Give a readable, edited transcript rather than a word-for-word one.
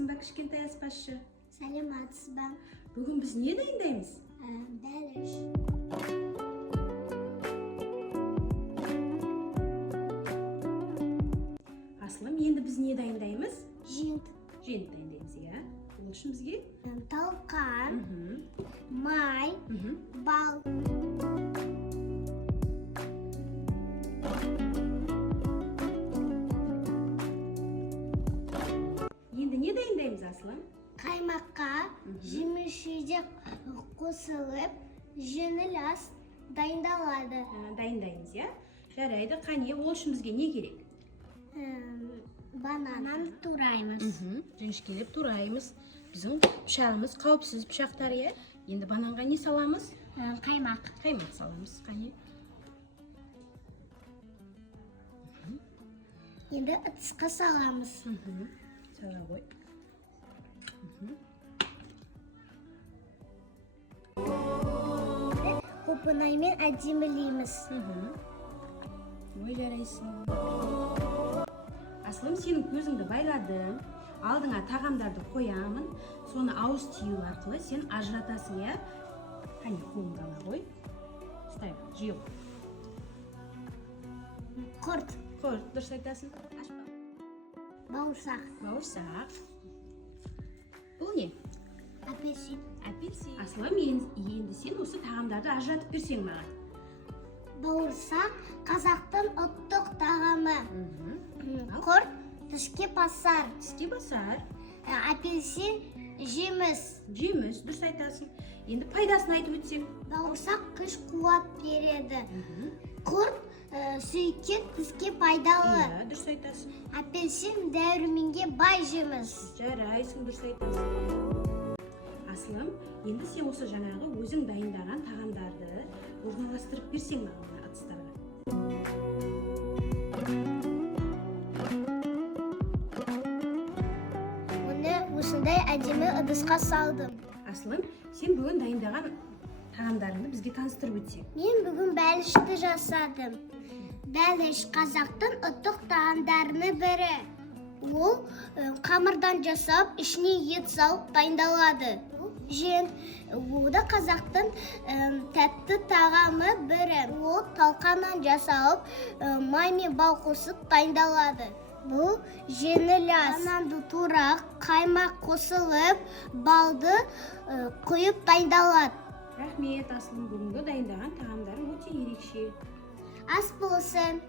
саламатсың ба, кішкентай аспазшы? Саламатсызбы. Бүгін біз не дайындаймыз? Бәліш. Аслым, енді біз не дайындаймыз? Жент. Жент дайындаймыз, иә. Ол үшін бізге Талқан, май, бал. Енді не дайындаймыз, Аслым? Қаймаққа жеміс-жидек қосылып, жеңіл ас дайындалады. Дайындаймыз, иә. Жарайды, қане, ол үшін бізге не керек? Банан тураймыз. Жіңішкелеп тураймыз. Біздің пышағымыз қауіпсіз пышақтар, иә. Енді бананға не саламыз? Қаймақ. Қаймақ саламыз, қане. Енді ыдысқа саламыз. Сала ғой. Құпынаймен әдемілейміз. Ой, жарайсың. Аслым, сенің көзіңді байладым. Алдыңа тағамдарды қоямын. Соны ауыз тию арқылы сен ажыратасың, иә? Қане, қолыңды ала ғой. Ұстай, жиы қой. Құрт. Құрт, дұрыс айтасың. Ашпа. Бауырсақ. Бауырсақ. Бұл не? Апельсин. Апельсин. Аслым, енді сен осы тағамдарды ажыратып берсең маған. Бауырсақ қазақтың ұлттық тағамы. Құрт тіске басар. Тіске басар. Апельсин жеміс. Жеміс, дұрыс айтасың. Енді пайдасын айтып өтсең. Бауырсақ күш қуат береді. Құрт сүйекке тіске пайдалы. Иә, дұрыс айтасың. Апельсин дәруменге бай жеміс. Жарайсың, дұрыс айтасың. Аслым, енді сен осы жаңағы өзің дайындаған тағамдарды орналастырып берсең маған ыдыстарға. Оны осындай әдемі ыдысқа салдым. Аслым, сен бүгін дайындаған тағамдарыңды бізге таныстырып өтсең. Мен бүгін бәлішті жасадым. Бәліш қазақтың ұлттық тағамдарының бірі. Ол қамырдан жасап, ішіне ет салып дайындалады. Жент, ол да қазақтың тәтті тағамы бірі. Ол талқаннан жасалып, май мен бал қосып дайындалады. Бұл жеңіл ас. Бананды турақ, қаймақ қосылып, балды құйып дайындалады. Рахмет, Аслым, бүгінгі дайындаған тағамдарың өте ерекше. Ас болсын.